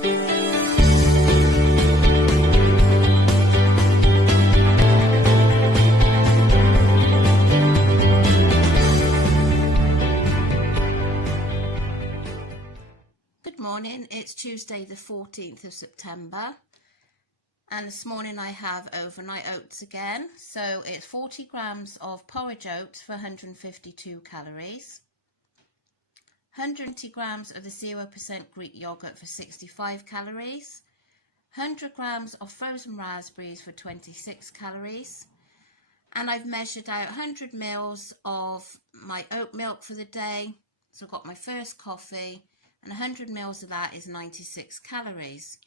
Good morning, it's Tuesday the 14th of September and this morning I have overnight oats again. So it's 40 grams of porridge oats for 152 calories, 120 grams of the 0% Greek yogurt for 65 calories, 100 grams of frozen raspberries for 26 calories, and I've measured out 100 mils of my oat milk for the day. So I've got my first coffee, and 100 mils of that is 96 calories.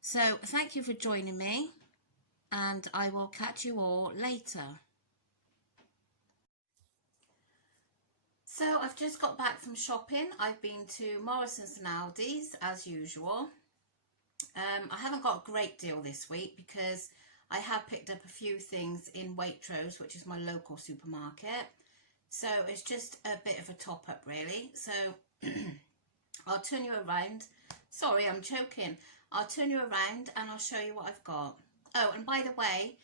So thank you for joining me, and I will catch you all later. So I've just got back from shopping. I've been to Morrison's and Aldi's as usual. I haven't got a great deal this week because I have picked up a few things in Waitrose, which is my local supermarket. So it's just a bit of a top up really. So I'll turn you around. Sorry, I'm choking. I'll turn you around and I'll show you what I've got. Oh, and by the way,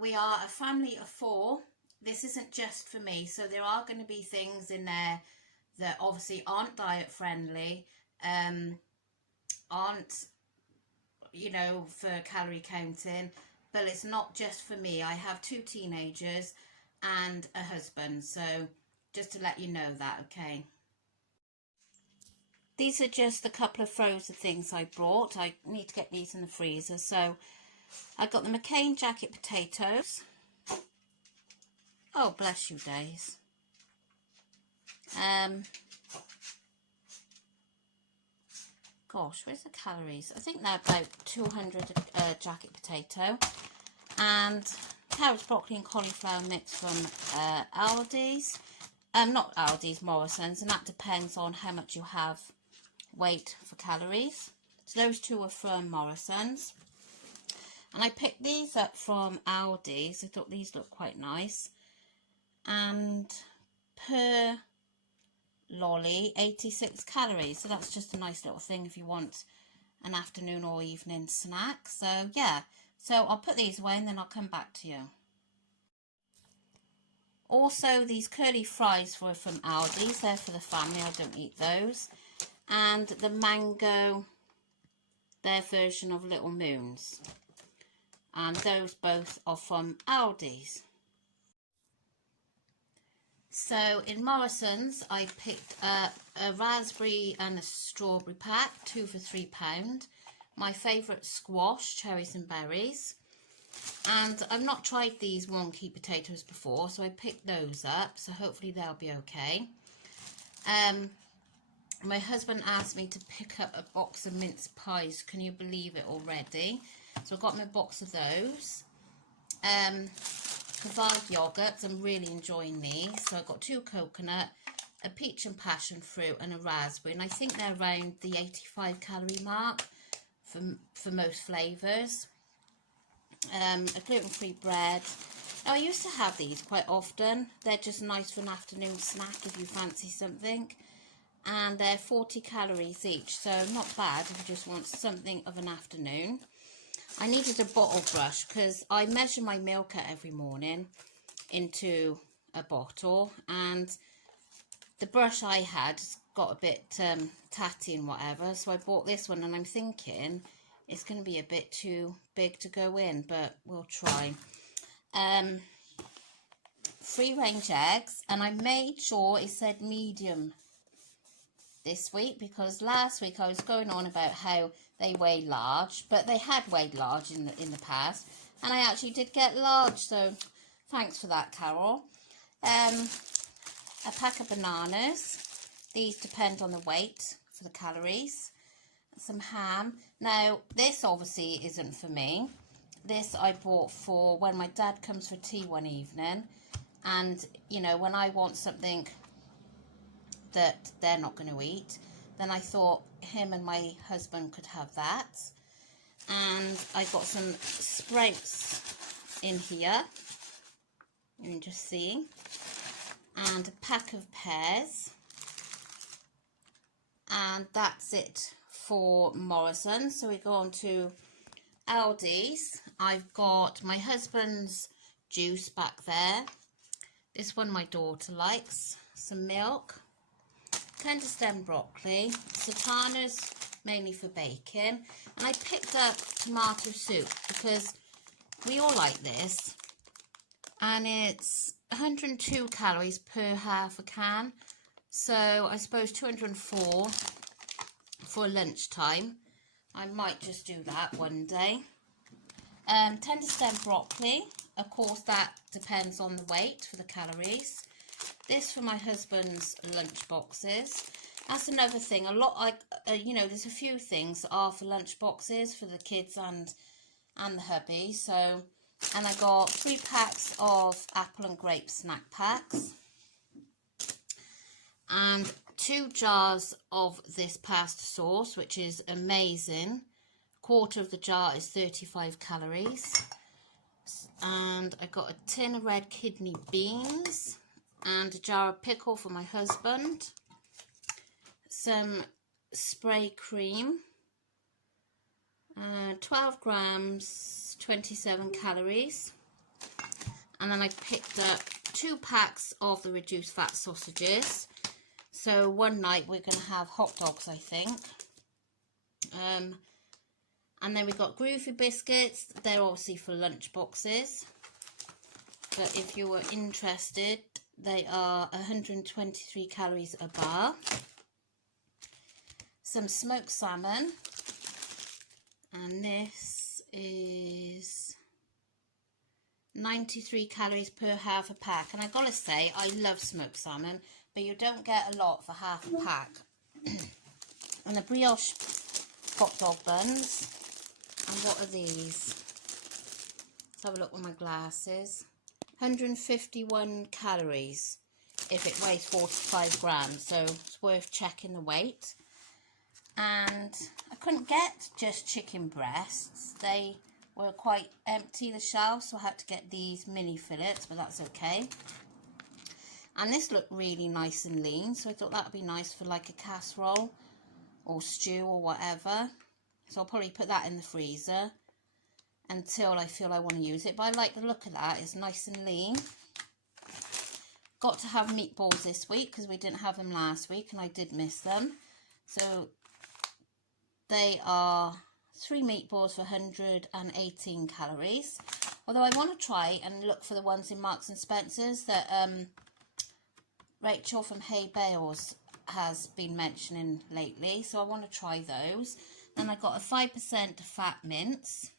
we are a family of 4. This isn't just for me. So there are going to be things in there that obviously aren't diet friendly, aren't, you know, for calorie counting, but it's not just for me. I have 2 teenagers and a husband. So just to let you know that, okay. These are just a couple of frozen things I brought. I need to get these in the freezer. So I got the McCain jacket potatoes. Oh, bless you days. Gosh, where's the calories? I think they're about 200 jacket potato. And carrots, broccoli and cauliflower mix from Aldi's. Not Aldi's, Morrison's. And that depends on how much you have weight for calories. So those 2 are from Morrison's, and I picked these up from Aldi's. I thought these looked quite nice, and per lolly 86 calories, so that's just a nice little thing if you want an afternoon or evening snack. So yeah, so I'll put these away and then I'll come back to you. Also, these curly fries were from Aldi's. They're for the family, I don't eat those. And the mango, their version of Little Moons. And those both are from Aldi's. So in Morrison's, I picked up a raspberry and a strawberry pack, 2 for £3. My favourite squash, cherries and berries. And I've not tried these wonky potatoes before, so I picked those up. So hopefully they'll be okay. My husband asked me to pick up a box of mince pies. Can you believe it already? So I got my box of those. Kvass yogurts, I'm really enjoying these. So I got 2 coconut, a peach and passion fruit and a raspberry. And I think they're around the 85 calorie mark for most flavours. A gluten-free bread. Now I used to have these quite often. They're just nice for an afternoon snack if you fancy something. And they're 40 calories each, so not bad if you just want something of an afternoon. I needed a bottle brush because I measure my milk every morning into a bottle, and the brush I had got a bit tatty and whatever, so I bought this one, and I'm thinking it's going to be a bit too big to go in, but we'll try. Free range eggs, and I made sure it said medium this week because last week I was going on about how they weigh large, but they had weighed large in the past, and I actually did get large, so thanks for that, Carol. A pack of bananas. These depend on the weight for the calories. Some ham. Now this obviously isn't for me. This I bought for when my dad comes for tea one evening, and you know, when I want something that they're not going to eat, then I thought him and my husband could have that. And I got some sprouts in here, you can just see, and a pack of pears, and that's it for Morrison. So we go on to Aldi's. I've got my husband's juice back there. This one my daughter likes. Some milk, tender stem broccoli, sultanas mainly for bacon, and I picked up tomato soup because we all like this, and it's 102 calories per half a can, so I suppose 204 for lunchtime. I might just do that one day. Tender stem broccoli, of course that depends on the weight for the calories. This for my husband's lunch boxes. That's another thing. A lot, you know, there's a few things that are for lunch boxes for the kids and the hubby. So, and I got 3 packs of apple and grape snack packs, and 2 jars of this pasta sauce, which is amazing. Quarter of the jar is 35 calories. And I got a tin of red kidney beans and a jar of pickle for my husband, some spray cream, 12 grams, 27 calories, and then I picked up 2 packs of the reduced fat sausages. So one night we're going to have hot dogs, I think. And then we've got groovy biscuits. They're obviously for lunch boxes, but if you were interested, they are 123 calories a bar. Some smoked salmon, and this is 93 calories per half a pack. And I gotta say, I love smoked salmon, but you don't get a lot for half a pack. And the brioche hot dog buns. And what are these? Let's have a look with my glasses. 151 calories if it weighs 45 grams, so it's worth checking the weight. And I couldn't get just chicken breasts. They were quite empty, the shelves, so I had to get these mini fillets, but that's okay. And this looked really nice and lean, so I thought that would be nice for like a casserole or stew or whatever. So I'll probably put that in the freezer until I feel I want to use it. But I like the look of that. It's nice and lean. Got to have meatballs this week because we didn't have them last week and I did miss them. So they are 3 meatballs for 118 calories. Although I want to try and look for the ones in Marks and Spencer's that Rachel from Hay Bales has been mentioning lately. So I want to try those. Then I got a 5% fat mince,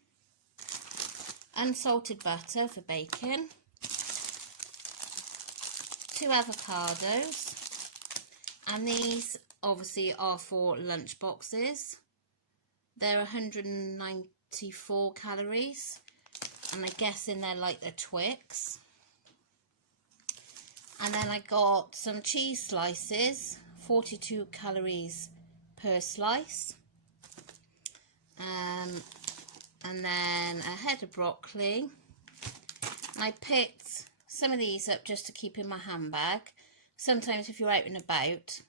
unsalted butter for bacon, 2 avocados, and these obviously are for lunch boxes. They're 194 calories, and I'm guessing they're like the Twix. And then I got some cheese slices, 42 calories per slice. And then a head of broccoli. And I picked some of these up just to keep in my handbag. Sometimes if you're out and about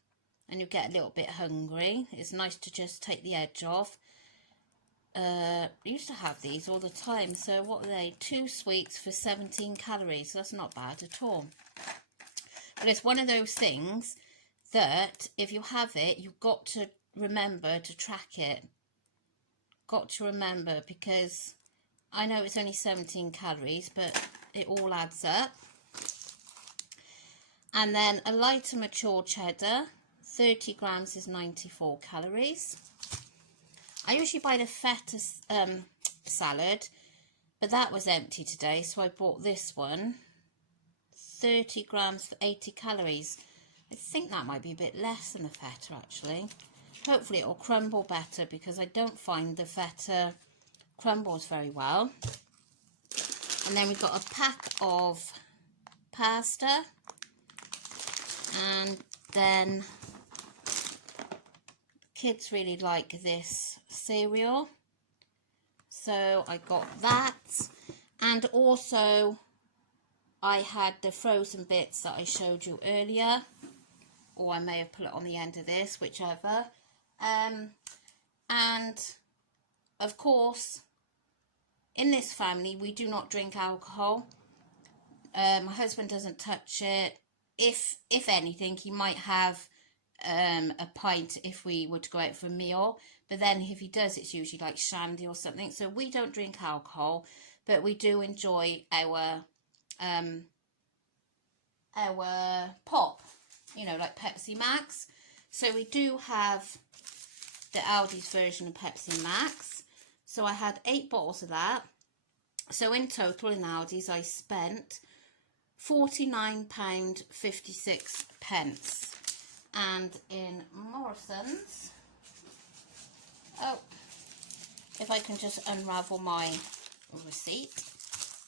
and you get a little bit hungry, it's nice to just take the edge off. I used to have these all the time. So what are they? 2 sweets for 17 calories. So that's not bad at all. But it's one of those things that if you have it, you've got to remember to track it. Got to remember, because I know it's only 17 calories, but it all adds up. And then a lighter mature cheddar, 30 grams is 94 calories. I usually buy the feta salad, but that was empty today, so I bought this one, 30 grams for 80 calories. I think that might be a bit less than the feta actually. Hopefully it will crumble better, because I don't find the feta crumbles very well. And then we've got a pack of pasta, and then kids really like this cereal, so I got that. And also I had the frozen bits that I showed you earlier, or I may have put it on the end of this, whichever. And of course, in this family, we do not drink alcohol. My husband doesn't touch it. If anything, he might have a pint if we were to go out for a meal. But then if he does, it's usually like shandy or something. So we don't drink alcohol, but we do enjoy our pop, you know, like Pepsi Max. So we do have the Aldi's version of Pepsi Max. So I had 8 bottles of that. So in total in Aldi's I spent £49.56. And in Morrison's, oh, if I can just unravel my receipt,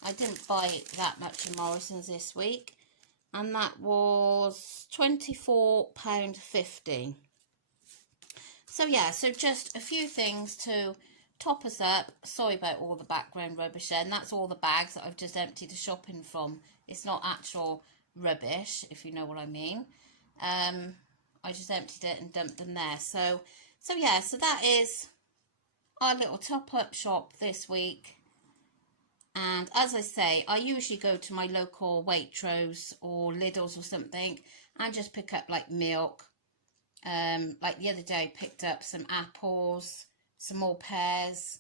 I didn't buy that much in Morrison's this week, and that was £24.50. So yeah, so just a few things to top us up. Sorry about all the background rubbish there, and that's all the bags that I've just emptied the shopping from. It's not actual rubbish, if you know what I mean. I just emptied it and dumped them there. So yeah, so that is our little top-up shop this week. And as I say, I usually go to my local Waitrose or Lidl's or something and just pick up like milk. Like the other day I picked up some apples, some more pears,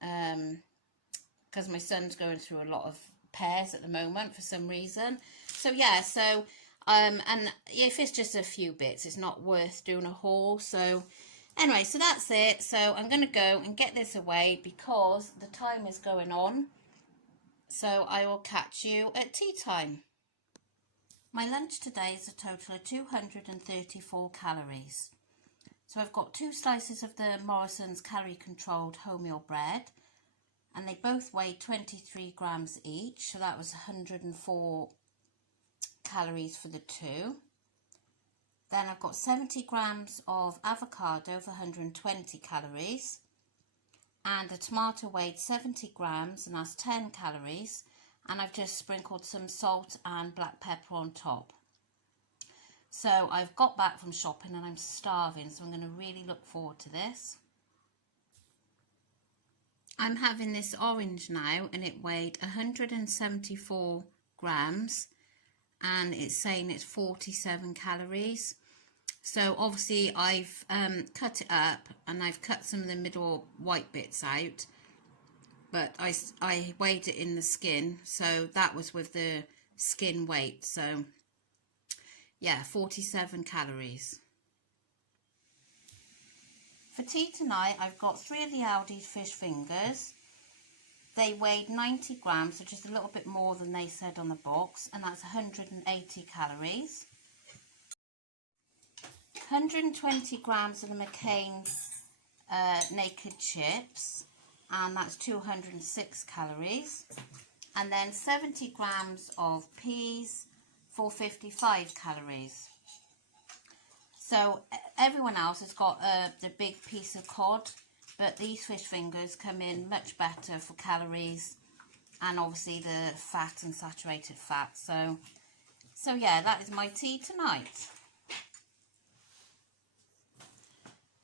because my son's going through a lot of pears at the moment for some reason. So yeah, so and if it's just a few bits, it's not worth doing a haul. So anyway, so that's it. So I'm going to go and get this away because the time is going on. So I will catch you at tea time. My lunch today is a total of 234 calories. So I've got 2 slices of the Morrison's calorie controlled wholemeal bread, and they both weigh 23 grams each, so that was 104 calories for the 2. Then I've got 70 grams of avocado for 120 calories, and a tomato weighed 70 grams and that's 10 calories, and I've just sprinkled some salt and black pepper on top. So I've got back from shopping and I'm starving, so I'm going to really look forward to this. I'm having this orange now, and it weighed 174 grams and it's saying it's 47 calories. So obviously I've cut it up and I've cut some of the middle white bits out, but I weighed it in the skin, so that was with the skin weight. So yeah, 47 calories. For tea tonight, I've got 3 of the Aldi's fish fingers. They weighed 90 grams, so just a little bit more than they said on the box, and that's 180 calories. 120 grams of the McCain naked chips, and that's 206 calories. And then 70 grams of peas for 55 calories. So everyone else has got the big piece of cod, but these fish fingers come in much better for calories and obviously the fat and saturated fat. So yeah, that is my tea tonight.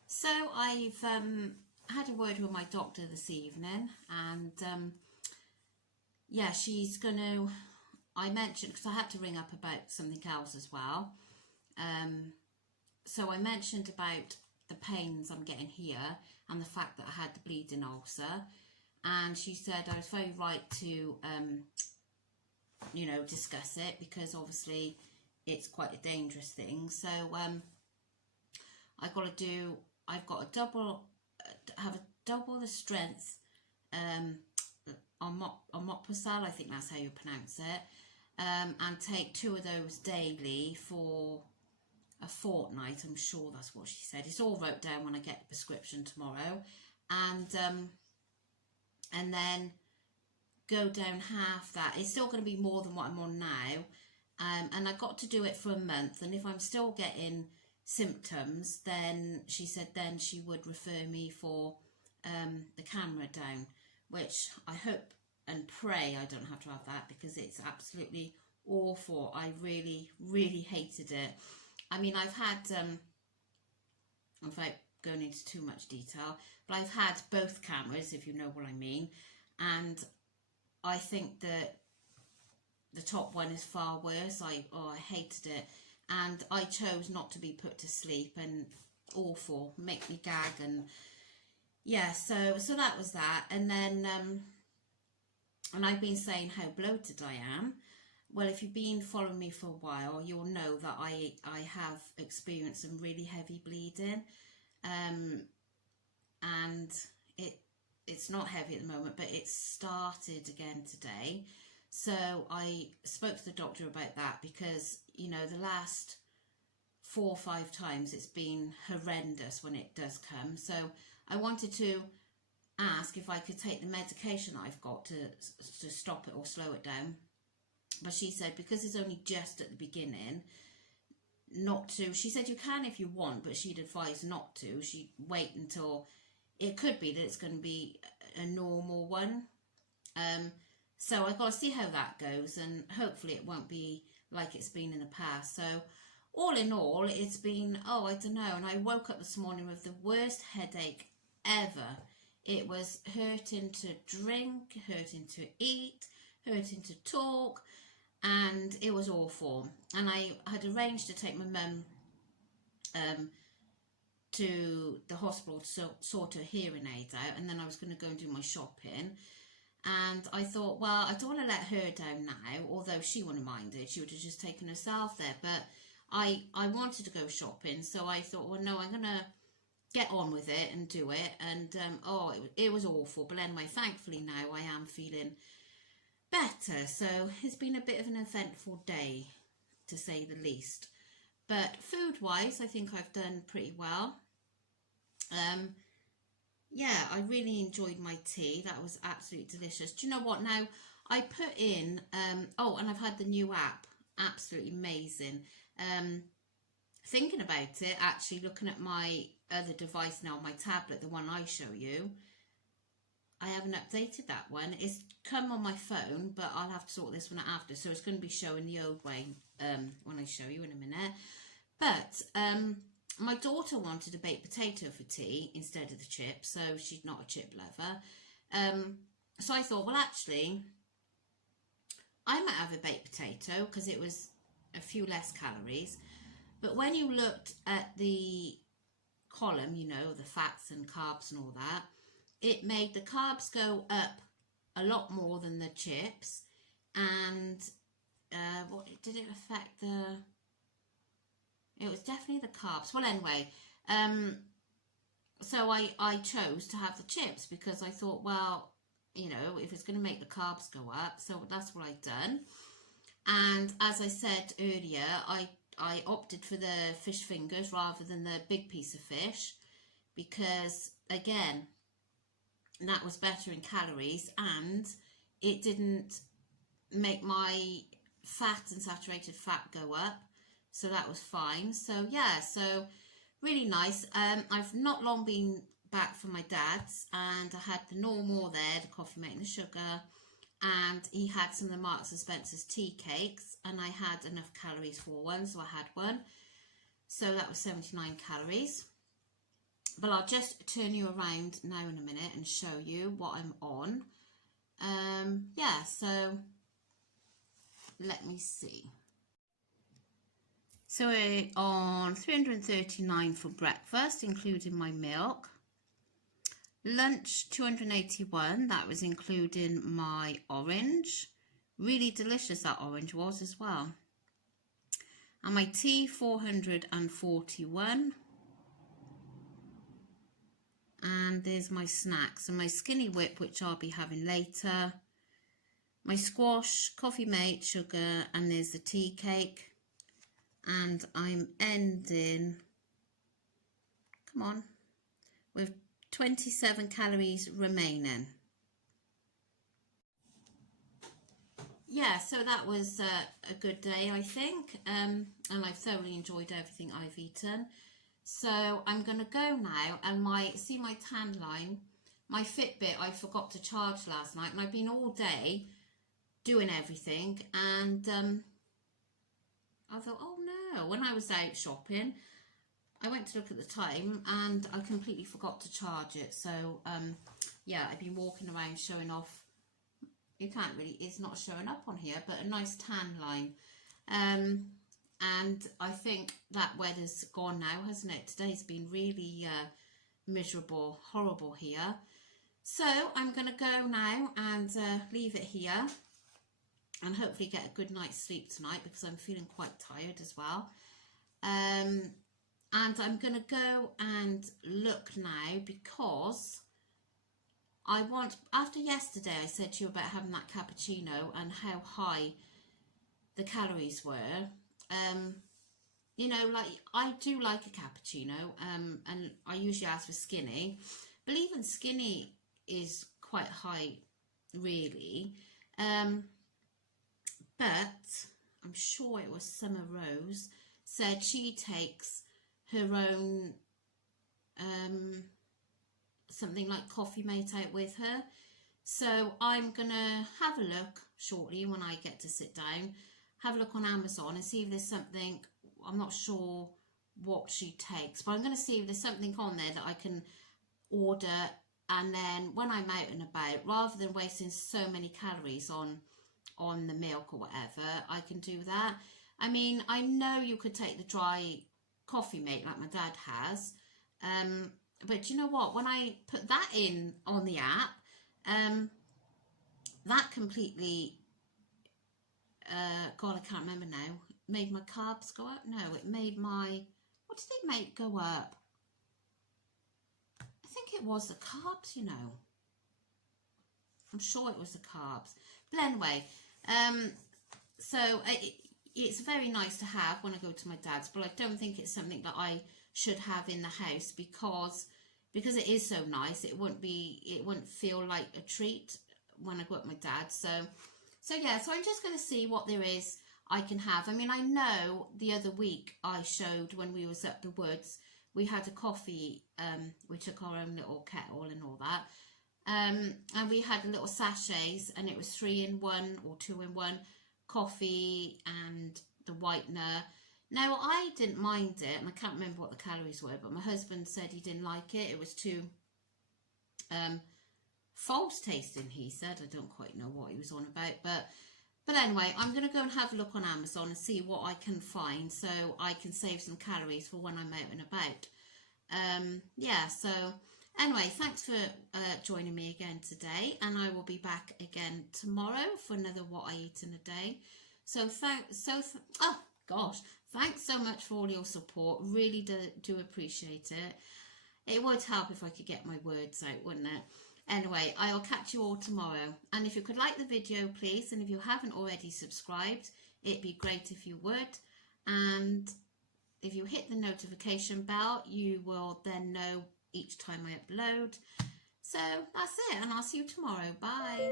So I've had a word with my doctor this evening, and yeah, she's going to, I mentioned, because I had to ring up about something else as well. So I mentioned about the pains I'm getting here and the fact that I had the bleeding ulcer, and she said I was very right to you know, discuss it, because obviously it's quite a dangerous thing. So I've got to have double the strength omeprazole, I think that's how you pronounce it, and take 2 of those daily for a fortnight. I'm sure that's what she said. It's all wrote down when I get the prescription tomorrow, and then go down half that. It's still going to be more than what I'm on now, and I got to do it for a month, and if I'm still getting symptoms, then she said then she would refer me for the camera down, which I hope and pray I don't have to have that, because it's absolutely awful. I really hated it. I mean, I've had about going into too much detail, but I've had both cameras, if you know what I mean, and I think that the top one is far worse. I hated it, and I chose not to be put to sleep, and awful, make me gag, and yeah, so that was that. And then and I've been saying how bloated I am. Well, if you've been following me for a while, you'll know that I have experienced some really heavy bleeding, and it's not heavy at the moment, but it started again today. So I spoke to the doctor about that, because, you know, the last 4 or 5 times it's been horrendous when it does come. So I wanted to ask if I could take the medication I've got to stop it or slow it down. But she said, because it's only just at the beginning, not to. She said you can if you want, but she'd advise not to. She'd wait until, it could be that it's going to be a normal one. So I've got to see how that goes, and hopefully it won't be like it's been in the past. So all in all, it's been, I don't know. And I woke up this morning with the worst headache ever. It was hurting to drink, hurting to eat, hurting to talk, and it was awful. And I had arranged to take my mum to the hospital to sort her hearing aid out, and then I was going to go and do my shopping. And I thought, well, I don't want to let her down now, although she wouldn't have minded. She would have just taken herself there. But I wanted to go shopping, so I thought, well, no, I'm going to get on with it and do it. And, it was awful. But anyway, thankfully now I am feeling better. So it's been a bit of an eventful day, to say the least. But food-wise, I think I've done pretty well. Yeah, I really enjoyed my tea. That was absolutely delicious. Do you know what? Now, I put in, and I've had the new app. Absolutely amazing. Thinking about it, actually looking at my other device now, my tablet, the one I show you, I haven't updated that one. It's come on my phone, but I'll have to sort this one out after. So it's going to be showing the old way when I show you in a minute. But my daughter wanted a baked potato for tea instead of the chips, so she's not a chip lover. So I thought, well, actually, I might have a baked potato because it was a few less calories. But when you looked at the column, you know, the fats and carbs and all that, it made the carbs go up a lot more than the chips. And what did it affect the... It was definitely the carbs. Well, anyway, so I chose to have the chips because I thought, well, you know, if it's going to make the carbs go up, so that's what I've done. And as I said earlier, I opted for the fish fingers rather than the big piece of fish because, again, that was better in calories and it didn't make my fat and saturated fat go up. So that was fine. So yeah, so really nice. I've not long been back from my dad's and I had the normal there, the coffee mate and the sugar, and he had some of the Marks and Spencer's tea cakes and I had enough calories for one, so I had one. So that was 79 calories. But I'll just turn you around now in a minute and show you what I'm on. Yeah, so let me see. So we're on 339 for breakfast, including my milk. Lunch, 281, that was including my orange. Really delicious that orange was as well. And my tea, 441. And there's my snacks. And my skinny whip, which I'll be having later. My squash, coffee mate, sugar, and there's the tea cake. And I'm ending, come on, with 27 calories remaining. Yeah, so that was a good day, I think, and I've thoroughly enjoyed everything I've eaten. So I'm going to go now, and see my tan line, my Fitbit I forgot to charge last night, and I've been all day doing everything, and I thought, oh no, when I was out shopping, I went to look at the time and I completely forgot to charge it. So yeah, I've been walking around showing off. You can't really, it's not showing up on here, but a nice tan line. And I think that weather's gone now, hasn't it? Today's been really miserable, horrible here. So I'm going to go now and leave it here and hopefully get a good night's sleep tonight, because I'm feeling quite tired as well. And I'm going to go and look now, because I want, after yesterday I said to you about having that cappuccino and how high the calories were. You know, like, I do like a cappuccino, and I usually ask for skinny, but even skinny is quite high, really. But I'm sure it was Summer Rose said she takes her own something like Coffee Mate out with her. So I'm gonna have a look shortly when I get to sit down, have a look on Amazon and see if there's something. I'm not sure what she takes, but I'm going to see if there's something on there that I can order, and then when I'm out and about, rather than wasting so many calories on the milk or whatever, I can do that. I mean, I know you could take the dry Coffee Mate like my dad has, but you know what, when I put that in on the app, that completely God, I can't remember now, made my carbs go up. No, it made my, what did it make go up? I think it was the carbs, you know. I'm sure it was the carbs. But anyway, so it's very nice to have when I go to my dad's, but I don't think it's something that I should have in the house, because it is so nice. It wouldn't feel like a treat when I go at my dad's. So yeah, so I'm just going to see what there is I can have. I mean, I know the other week I showed when we was up the woods, we had a coffee, we took our own little kettle and all that, and we had little sachets, and it was 3-in-1 or 2-in-1 coffee and the whitener. Now, I didn't mind it, and I can't remember what the calories were, but my husband said he didn't like it. It was too false tasting, he said. I don't quite know what he was on about, but anyway, I'm going to go and have a look on Amazon and see what I can find, so I can save some calories for when I'm out and about. Yeah, so anyway, thanks for joining me again today, and I will be back again tomorrow for another What I Eat in a Day. So thanks so much for all your support. Really do appreciate it. It would help if I could get my words out, wouldn't it? Anyway, I'll catch you all tomorrow. And if you could like the video, please, and if you haven't already subscribed, it'd be great if you would. And if you hit the notification bell, you will then know each time I upload. So that's it, and I'll see you tomorrow. Bye.